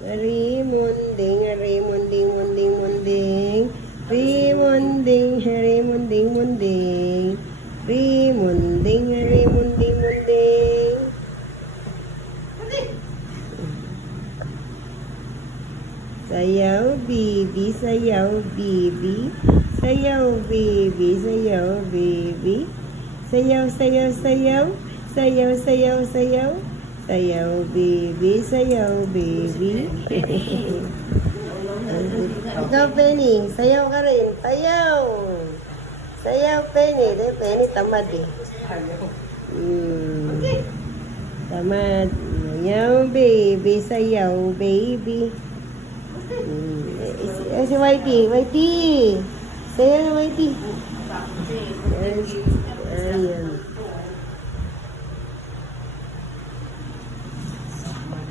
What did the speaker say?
Rimunding, rimunding, munding, munding. Rimunding, rimunding, munding. Rimunding, rimunding, munding. Sayaw, baby, sayaw, baby. Sayaw, baby, sayaw, baby. Sayaw, sayaw, sayaw. Sayaw, sayaw, sayaw. Sayaw, baby, sayaw, baby. Ikaw, Penny, sayaw ka rin. Sayaw. Sayaw, Penny. Penny, tamad eh. Tamad. Sayaw, baby, sayaw, baby. Si Whitey, Whitey. Sayaw na, Whitey. Ayan.